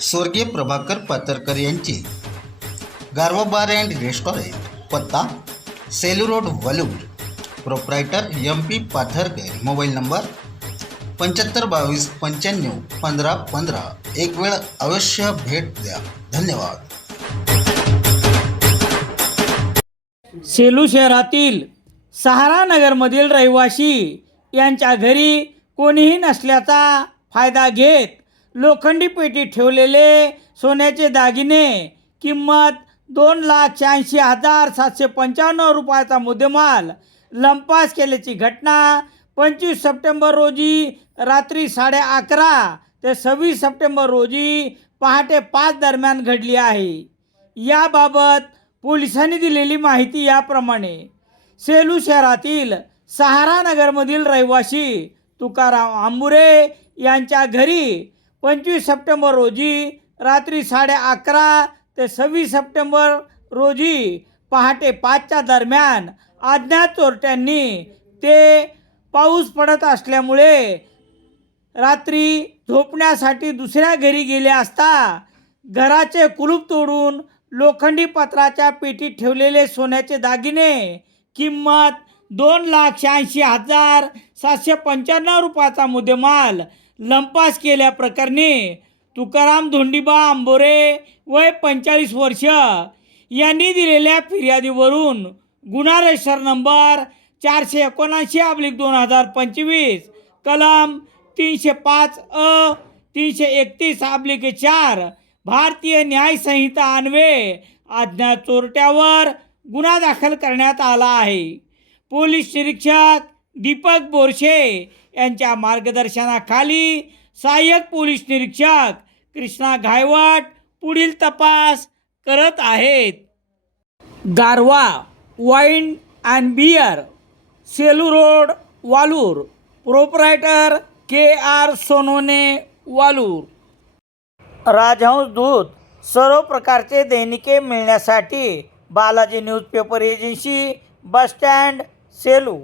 स्वर्गीय प्रभाकर पातरकर यांची. गारवा बार अँड रेस्टॉरंट पत्ता Selu road Walur. Proprietor M P Patharkar mobile number पंच्याहत्तर बावीस पंच्याण्णव पंधरा पंधरा. एक वेळ अवश्य भेट द्या. धन्यवाद. सेलू शहरातील सहारा नगरमधील रहिवासी यांच्या घरी कोणीही नसल्याचा फायदा घेत लोखंडी पेटी ठेवलेले सोन्याचे दागिने किंमत दोन लाख शहाऐंशी हजार सातशे पंच्याण्णव रुपयाचा मुद्देमाल. लंपास केल्याची घटना पंचवीस सप्टेंबर रोजी रात्री साडे अकरा ते सव्वीस सप्टेंबर रोजी पहाटे पाच दरम्यान घडली आहे. याबाबत पोलिसांनी दिलेली माहिती याप्रमाणे. सेलू शहरातील सहारा नगरमधील रहिवासी तुकाराम आंबुरे यांच्या घरी पंचवीस सप्टेंबर रोजी रात्री साडे अकरा ते सव्वीस सप्टेंबर रोजी पहाटे पाचच्या दरम्यान अज्ञात चोरट्यांनी ते पाऊस पडत असल्यामुळे रात्री झोपण्यासाठी दुसऱ्या घरी गेले असता घराचे कुलूप तोडून लोखंडी पत्राच्या पेटीत ठेवलेले सोन्याचे दागिने किंमत दोन लाख शहाऐंशी हजार सातशे पंच्याण्णव रुपयाचा मुद्देमाल लंपास केल्याप्रकरणी तुकाराम धोंडीबा आंबोरे वय पंचेचाळीस वर्ष यांनी दिलेल्या फिर्यादीवरून गुन्हा रजिस्टर नंबर चारशे एकोणऐंशी अब्लिक दोन हजार पंचवीस कलम तीनशे पाच अ तीनशे एकतीस अब्लिक चार भारतीय न्याय संहिता अज्ञात चोरट्यावर गुन्हा दाखल करण्यात आला आहे. पोलीस निरीक्षक दीपक बोरशे यांच्या मार्गदर्शनाखाली सहाय्यक पोलीस निरीक्षक कृष्णा घायवाट पुढील तपास करत आहेत. Garva wine and beer Selu road Walur. Proprietor K R Sonone Walur. Rajhans Doot सर्व प्रकारचे दैनिके मिळण्यासाठी Balaji newspaper agency bus stand Selu.